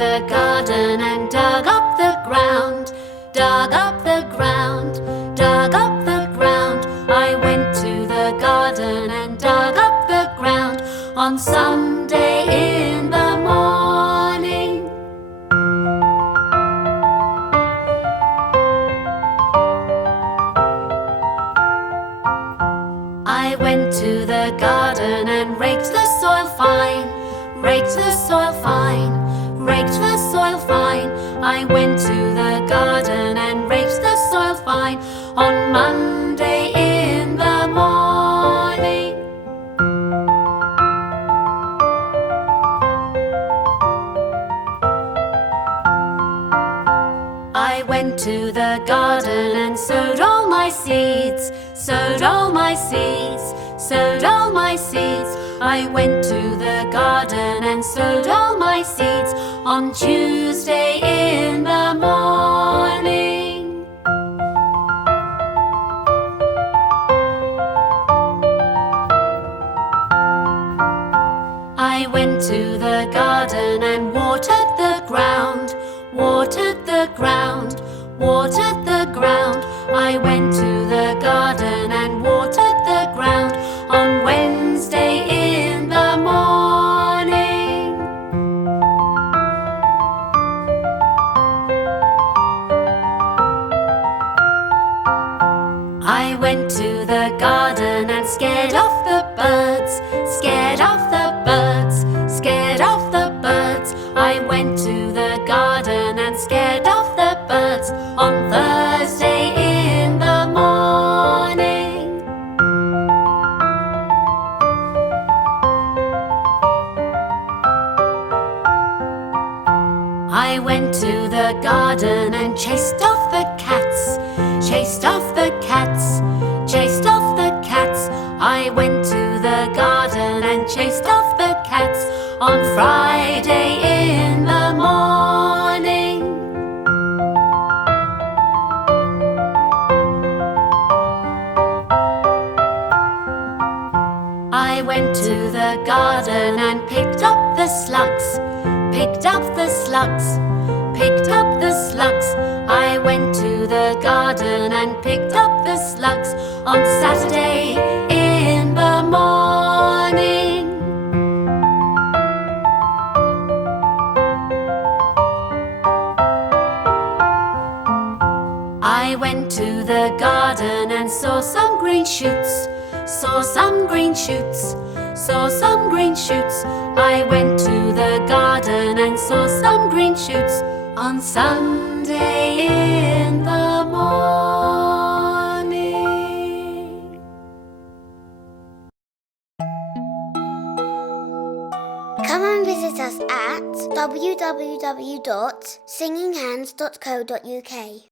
the garden and dug up the ground, dug up the ground, dug up the ground. I went to the garden and dug up the ground on Sunday in the morning. I went to the garden and raked the soil fine, raked the soil fine, raked the soil fine. I went to the garden and raked the soil fine on Monday in the morning. I went to the garden and sowed all my seeds, sowed all my seeds, sowed all my seeds. I went to the garden and sowed all my seeds on Tuesday in the morning. I went to the garden and watered the ground, watered the ground, watered the ground. I went to the garden and watered the ground on Wednesday in the morning. I went to the garden and scared off the birds, scared off the birds, scared off the birds. I went to the garden and scared off the birds on Thursday in the morning. I went to the garden and chased off the cats, chased off the cats, chased off the cats. I went to the garden and chased off the cats on Friday in the morning. I went to the garden and picked up the slugs, picked up the slugs, picked up the slugs. I went to the garden and picked up the slugs on Saturday in the morning. I went to the garden and saw some green shoots, saw some green shoots, saw some green shoots. I went to the garden and saw some green shoots on Sunday in the morning. Come and visit us at www.singinghands.co.uk.